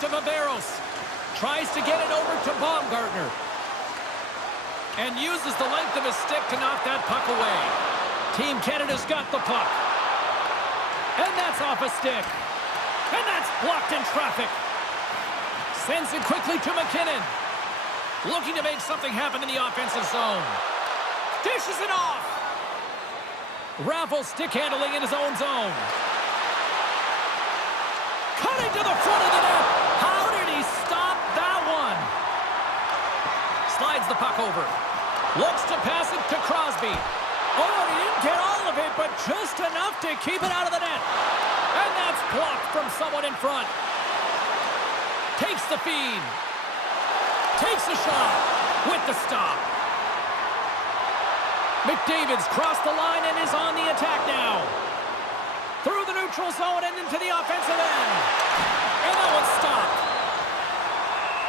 to Viveros. Tries to get it over to Baumgartner. And uses the length of his stick to knock that puck away. Team Canada's got the puck. And that's off a stick. And that's blocked in traffic. Sends it quickly to McKinnon. Looking to make something happen in the offensive zone. Dishes it off. Raffles stick handling in his own zone. Cutting to the front of the net. How did he stop that one? Slides the puck over. Looks to pass it to Crosby. Oh, he didn't get all of it, but just enough to keep it out of the net. And that's blocked from someone in front. Takes the feed. Takes a shot with the stop. McDavid's crossed the line and is on the attack now. Through the neutral zone and into the offensive end. And that one's stopped.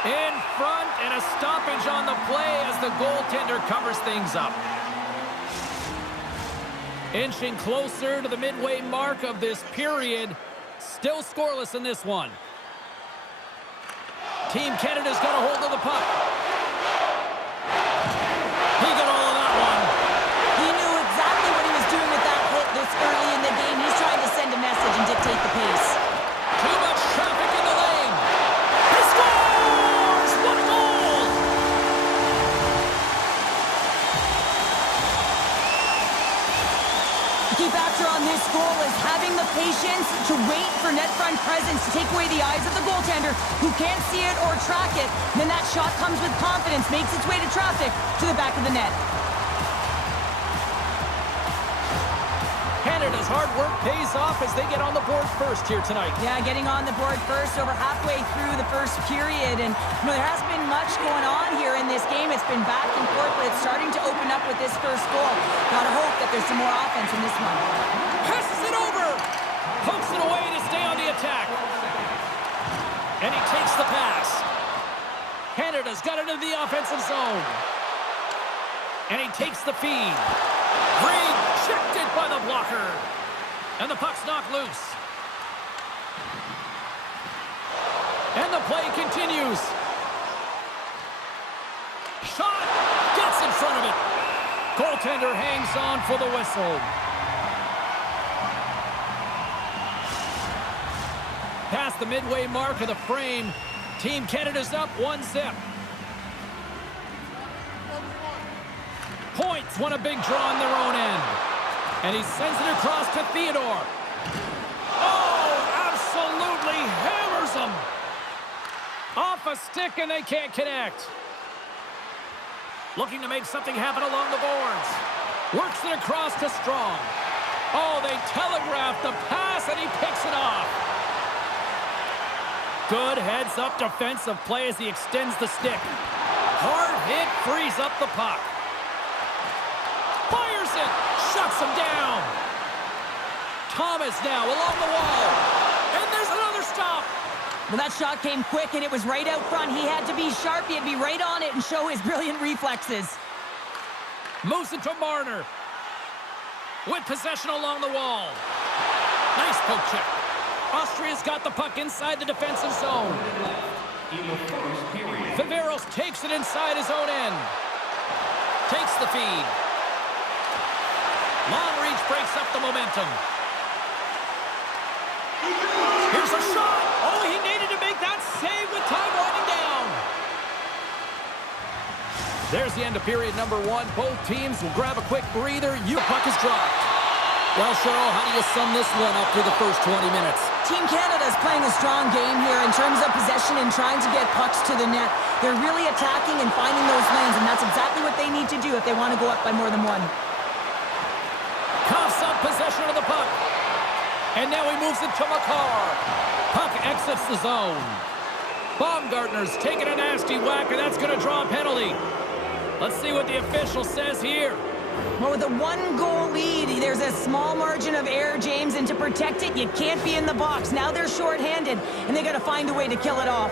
In front, and a stoppage on the play as the goaltender covers things up. Inching closer to the midway mark of this period. Still scoreless in this one. Team Canada's got a hold of the puck. He got all of that one. He knew exactly what he was doing with that hit this early in the game. He's trying to send a message and dictate the pace. Too much traffic in the lane. He scores! What a goal! The key factor on this goal is having the patience to wait for net front presence to take away the eyes of the goaltender who can't see it or track it. And then that shot comes with confidence, makes its way to traffic to the back of the net. Canada's hard work pays off as they get on the board first here tonight. Yeah, getting on the board first over halfway through the first period. And there hasn't been much going on here in this game. It's been back and forth, but it's starting to open up with this first goal. Gotta hope that there's some more offense in this one. Passes it over. Pokes it away to stay on the attack. And he takes the pass. Canada's got it into the offensive zone. And he takes the feed. Rejected by the blocker. And the puck's knocked loose. And the play continues. Shot. Gets in front of it. Goaltender hangs on for the whistle. Past the midway mark of the frame. Team Canada's up 1-0. Points won a big draw on their own end. And he sends it across to Theodore. Oh, absolutely hammers him. Off a stick and they can't connect. Looking to make something happen along the boards. Works it across to Strong. Oh, they telegraphed the pass and he picks it off. Good heads-up defensive play as he extends the stick. Hard hit frees up the puck. Fires it! Shuts him down! Thomas now along the wall. And there's another stop! Well, that shot came quick, and it was right out front. He had to be sharp. He had to be right on it and show his brilliant reflexes. Moves it to Marner. With possession along the wall. Nice poke check. Austria's got the puck inside the defensive zone. Viveros takes it inside his own end. Takes the feed. Long reach breaks up the momentum. Here's a shot. Oh, he needed to make that save with time winding down. There's the end of period number one. Both teams will grab a quick breather. The puck is dropped. Well, Cheryl, how do you sum this one up through the first 20 minutes? Team Canada is playing a strong game here in terms of possession and trying to get pucks to the net. They're really attacking and finding those lanes, and that's exactly what they need to do if they want to go up by more than one. Coughs up possession of the puck. And now he moves it to Makar. Puck exits the zone. Baumgartner's taking a nasty whack, and that's going to draw a penalty. Let's see what the official says here. Well, with a one-goal lead, there's a small margin of error, James, and to protect it, you can't be in the box. Now they're short-handed, and they got to find a way to kill it off.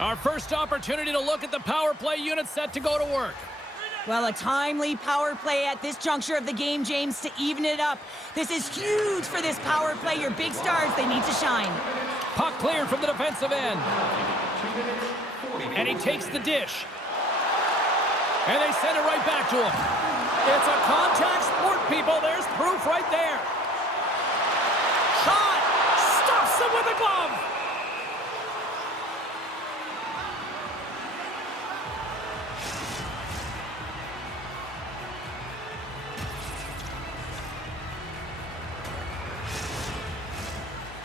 Our first opportunity to look at the power play unit set to go to work. Well, a timely power play at this juncture of the game, James, to even it up. This is huge for this power play. Your big stars, they need to shine. Puck cleared from the defensive end. And he takes the dish. And they send it right back to him. It's a contact sport, people. There's proof right there. Shot! Stuffs him with a glove!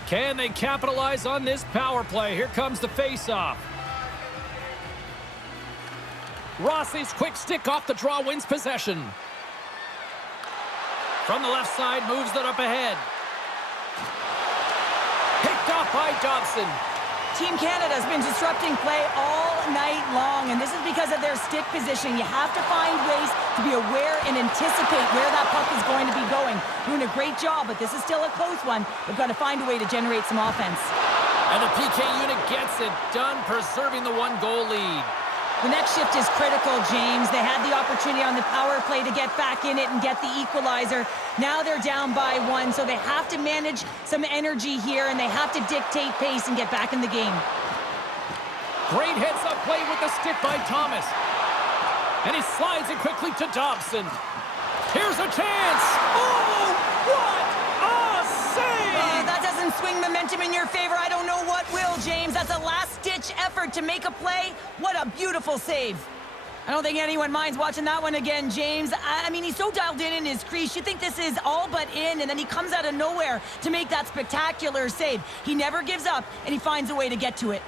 Can they capitalize on this power play? Here comes the face-off. Rossi's quick stick off the draw wins possession. From the left side, moves it up ahead. Picked off by Dobson. Team Canada has been disrupting play all night long, and this is because of their stick position. You have to find ways to be aware and anticipate where that puck is going to be going. Doing a great job, but this is still a close one. They've got to find a way to generate some offense. And the PK unit gets it done, preserving the one-goal lead. The next shift is critical, James. They had the opportunity on the power play to get back in it and get the equalizer. Now they're down by 1, so they have to manage some energy here, and they have to dictate pace and get back in the game. Great heads-up play with the stick by Thomas. And he slides it quickly to Dobson. Here's a chance. Oh, what a save! That doesn't swing momentum in your favor. I don't know what will, James. That's a last-ditch effort to make a play. What a beautiful save. I don't think anyone minds watching that one again, James. I mean, he's so dialed in his crease. You think this is all but in, and then he comes out of nowhere to make that spectacular save. He never gives up, and he finds a way to get to it.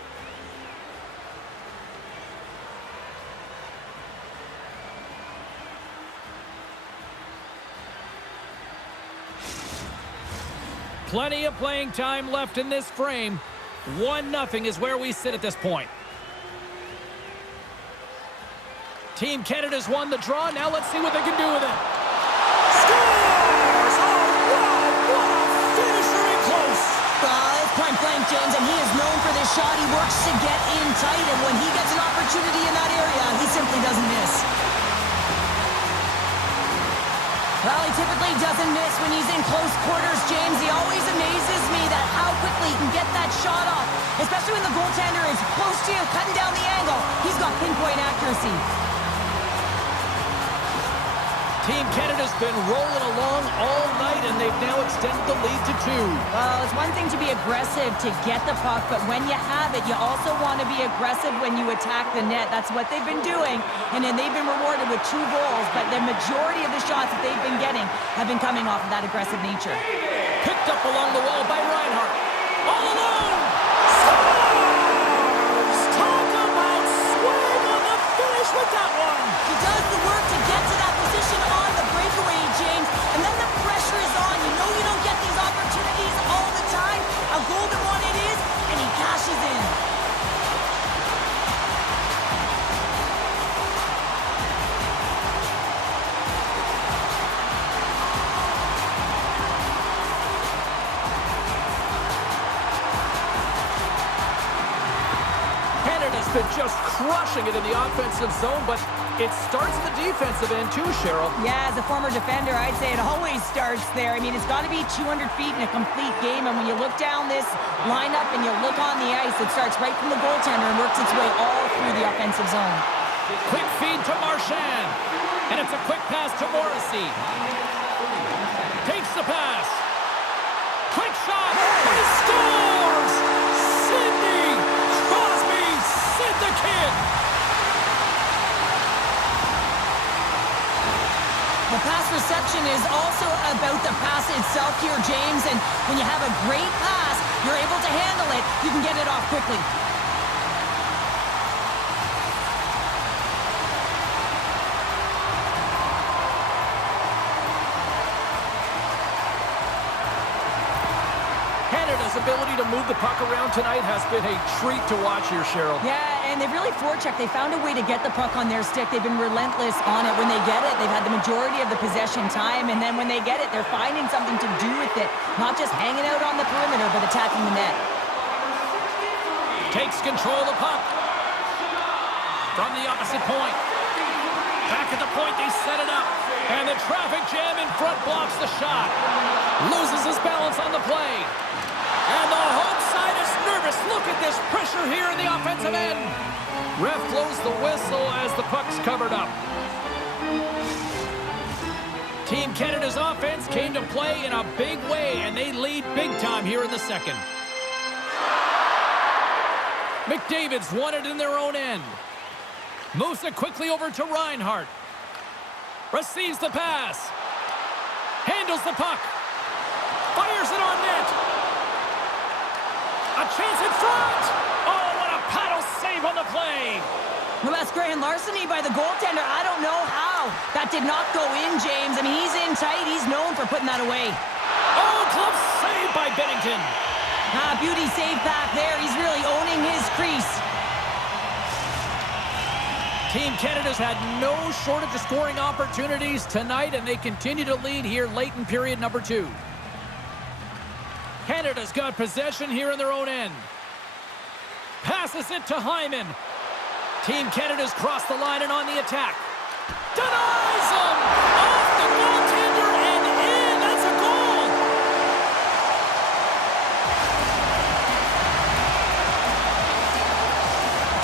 Plenty of playing time left in this frame. 1-0 is where we sit at this point. Team Canada's won the draw. Now let's see what they can do with it. Scores! Oh, wow! What a finisher in close! It's point blank, James, and he is known for this shot. He works to get in tight, and when he gets an opportunity in that area, he simply doesn't miss. Well, he typically doesn't miss when he's in close quarters, James. He always amazes me that how quickly he can get that shot off, especially when the goaltender is close to you, cutting down the angle. He's got pinpoint accuracy. Team Canada's been rolling along all night, and they've now extended the lead to 2. Well, it's one thing to be aggressive to get the puck, but when you have it, you also want to be aggressive when you attack the net. That's what they've been doing, and then they've been rewarded with 2 goals, but the majority of the shots that they've been getting have been coming off of that aggressive nature. Picked up along the wall by Reinhart. All alone! Scores! Talk about swing on the finish with that one! He does the work to get to that position on the breakaway, James, and then the pressure is on. You know you don't get these opportunities all the time. A golden one it is, and he cashes in. Canada's been just crushing it in the offensive zone, but it starts in the defensive end too, Cheryl. Yeah, as a former defender, I'd say it always starts there. I mean, it's got to be 200 feet in a complete game, and when you look down this lineup and you look on the ice, it starts right from the goaltender and works its way all through the offensive zone. Quick feed to Marchand, and it's a quick pass to Morrissey. Takes the pass. Quick shot. He scores! Sidney Crosby, Sid the Kid. The pass reception is also about the pass itself here, James, and when you have a great pass, you're able to handle it, you can get it off quickly. Canada's ability to move the puck around tonight has been a treat to watch here, Cheryl. Yeah, and they've really forechecked. They found a way to get the puck on their stick. They've been relentless on it. When they get it, they've had the majority of the possession time, and then when they get it, they're finding something to do with it. Not just hanging out on the perimeter, but attacking the net. Takes control of the puck. From the opposite point. Back at the point, they set it up. And the traffic jam in front blocks the shot. Loses his balance on the play. And the home side is nervous. Look at this pressure here in the offensive end. Ref blows the whistle as the puck's covered up. Team Canada's offense came to play in a big way, and they lead big time here in the second. McDavid's won it in their own end. Moves it quickly over to Reinhart. Receives the pass. Handles the puck. Fires it on net. A chance in front. Oh, what a paddle save on the play. Well, that's grand larceny by the goaltender. I don't know how. That did not go in, James. I mean, he's in tight. He's known for putting that away. Oh, glove save by Bennington. Beauty save back there. He's really owning his crease. Team Canada's had no shortage of scoring opportunities tonight, and they continue to lead here late in period number 2. Canada's got possession here in their own end. Passes it to Hyman. Team Canada's crossed the line and on the attack. Denies him! Off the goaltender and in! That's a goal!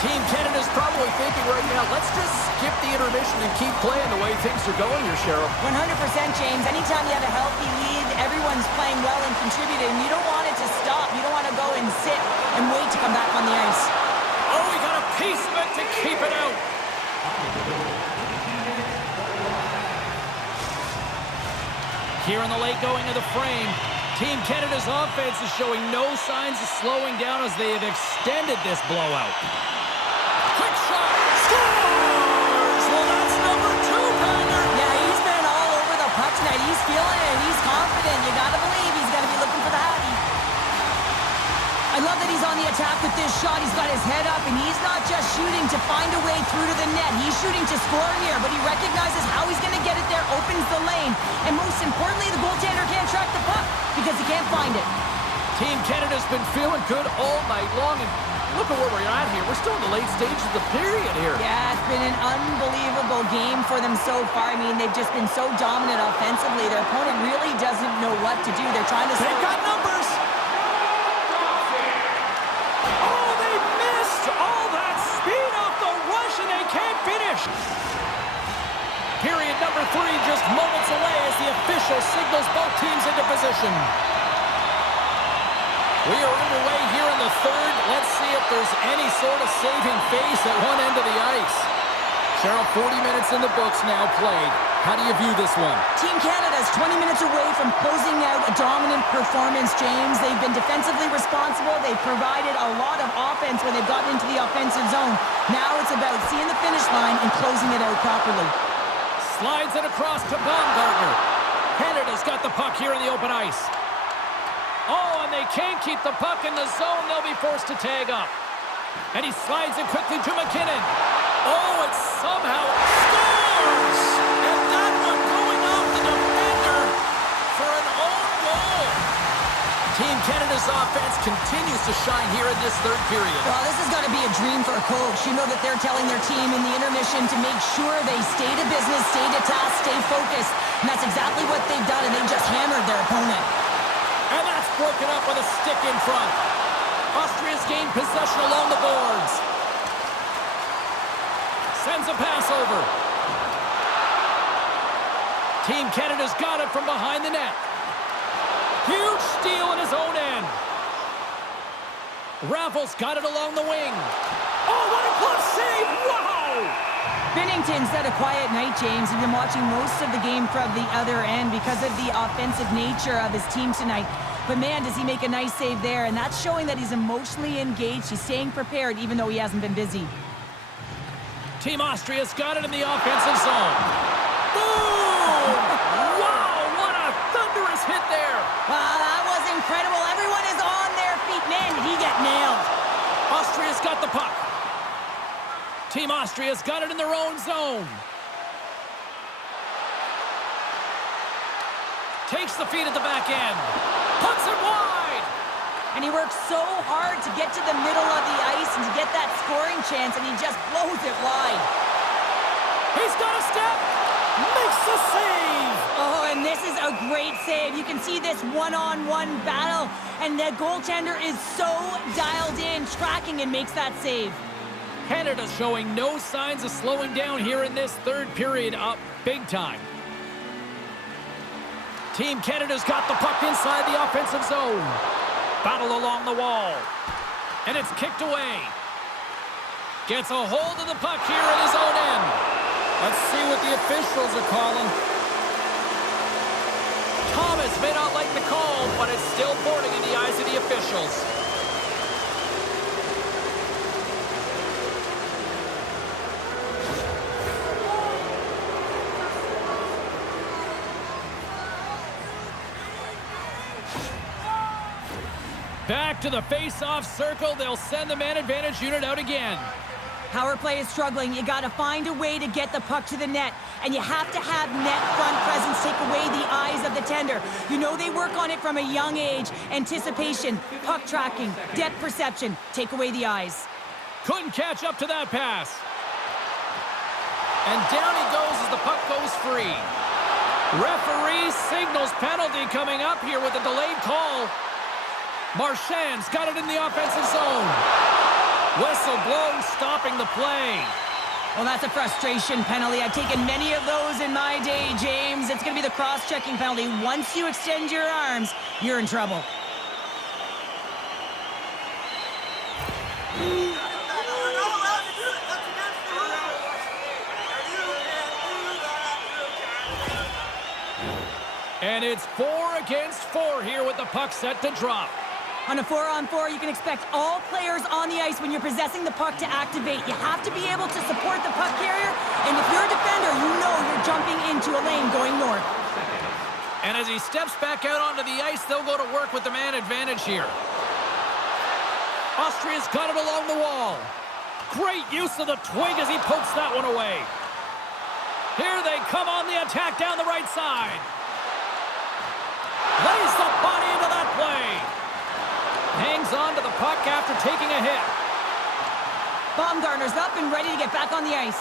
Team Canada's probably thinking right now, let's just skip the intermission and keep playing the way things are going here, Cheryl. 100%, James. Anytime you have a healthy lead, everyone's playing well and contributing. You don't want it to stop. You don't want to go and sit and wait to come back on the ice. Oh, he got a piece of it to keep it out. Here in the late going of the frame, Team Canada's offense is showing no signs of slowing down as they have extended this blowout. Quick shot, scores! Well, that's number 2, Pander. Yeah, he's been all over the puck tonight. He's feeling it. He's confident. You got to believe he's going to be looking for the hattie. I love that he's on the attack with this shot. He's got his head up, and he's not just shooting to find a way through to the net. He's shooting to score here, but he recognizes how he's going to get it there, opens the lane, and most importantly, the goaltender can't track the puck because he can't find it. Team Canada's been feeling good all night long, and look at where we're at here. We're still in the late stages of the period here. Yeah, it's been an unbelievable game for them so far. I mean, they've just been so dominant offensively. Their opponent really doesn't know what to do. They're trying to... They've got numbers. Oh, they missed all that speed off the rush, and they can't finish. Period number 3 just moments away as the official signals both teams into position. We are underway here in the third. Let's see if there's any sort of saving face at one end of the ice. Cheryl, 40 minutes in the books now played. How do you view this one? Team Canada's 20 minutes away from closing out a dominant performance, James. They've been defensively responsible. They've provided a lot of offense when they've gotten into the offensive zone. Now it's about seeing the finish line and closing it out properly. Slides it across to Baumgartner. Canada's got the puck here in the open ice. Oh, and they can't keep the puck in the zone. They'll be forced to tag up. And he slides it quickly to McKinnon. Oh, it somehow scores! And that one going off the defender for an own goal. Team Canada's offense continues to shine here in this third period. Well, this has got to be a dream for a coach. You know that they're telling their team in the intermission to make sure they stay to business, stay to task, stay focused. And that's exactly what they've done, and they've just hammered their opponent. And that's broken up with a stick in front. Austria's gained possession along the boards. Sends a pass over. Team Canada's got it from behind the net. Huge steal in his own end. Raffles got it along the wing. Oh, what a glove save! Wow! Binnington's had a quiet night, James. He's been watching most of the game from the other end because of the offensive nature of his team tonight. But man, does he make a nice save there, and that's showing that he's emotionally engaged. He's staying prepared even though he hasn't been busy. Team Austria's got it in the offensive zone. Boom! Wow, what a thunderous hit there. Wow, that was incredible. Everyone is on their feet. Man, did he get nailed. Austria's got the puck. Team Austria's got it in their own zone. Takes the feed at the back end. Puts it wide. And he works so hard to get to the middle of the ice and to get that scoring chance, and he just blows it wide. He's got a step. Makes the save. Oh, and this is a great save. You can see this one-on-one battle, and the goaltender is so dialed in, tracking, and makes that save. Canada's showing no signs of slowing down here in this third period, up big time. Team Canada's got the puck inside the offensive zone. Battle along the wall. And it's kicked away. Gets a hold of the puck here at his own end. Let's see what the officials are calling. Thomas may not like the call, but it's still boarding in the eyes of the officials. Back to the face-off circle. They'll send the man advantage unit out again. Power play is struggling. You got to find a way to get the puck to the net. And you have to have net front presence take away the eyes of the tender. You know they work on it from a young age. Anticipation, puck tracking, depth perception. Take away the eyes. Couldn't catch up to that pass. And down he goes as the puck goes free. Referee signals penalty coming up here with a delayed call. Marchand's got it in the offensive zone. Whistle blown, stopping the play. Well, that's a frustration penalty. I've taken many of those in my day, James. It's going to be the cross-checking penalty. Once you extend your arms, you're in trouble. And it's 4 against 4 here with the puck set to drop. On a 4-on-4, you can expect all players on the ice when you're possessing the puck to activate. You have to be able to support the puck carrier, and if you're a defender, you know you're jumping into a lane going north. And as he steps back out onto the ice, they'll go to work with the man advantage here. Austria's got it along the wall. Great use of the twig as he pokes that one away. Here they come on the attack down the right side. Lays the body into that play. Hangs on to the puck after taking a hit. Baumgartner's up and ready to get back on the ice.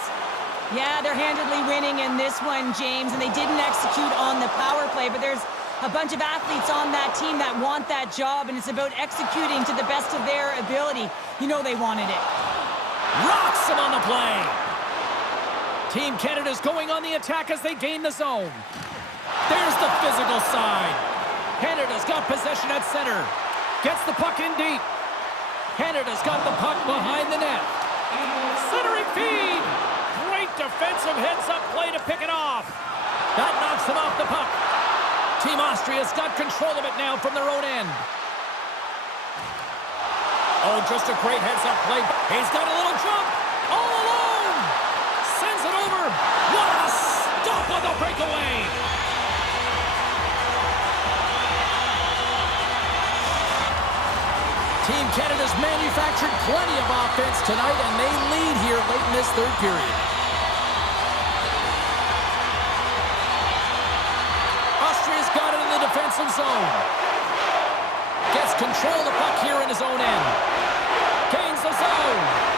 Yeah, they're handedly winning in this one, James, and they didn't execute on the power play, but there's a bunch of athletes on that team that want that job, and it's about executing to the best of their ability. You know they wanted it. Rocks him on the play. Team Canada's going on the attack as they gain the zone. There's the physical side. Canada's got possession at center. Gets the puck in deep. Canada's got the puck behind the net. Centering feed. Great defensive heads-up play to pick it off. That knocks him off the puck. Team Austria's got control of it now from their own end. Oh, just a great heads-up play. He's got a little jump. All alone. Sends it over. What a stop on the breakaway. Team Canada's manufactured plenty of offense tonight, and they lead here late in this third period. Austria's got it in the defensive zone. Gets control of the puck here in his own end. Gains the zone.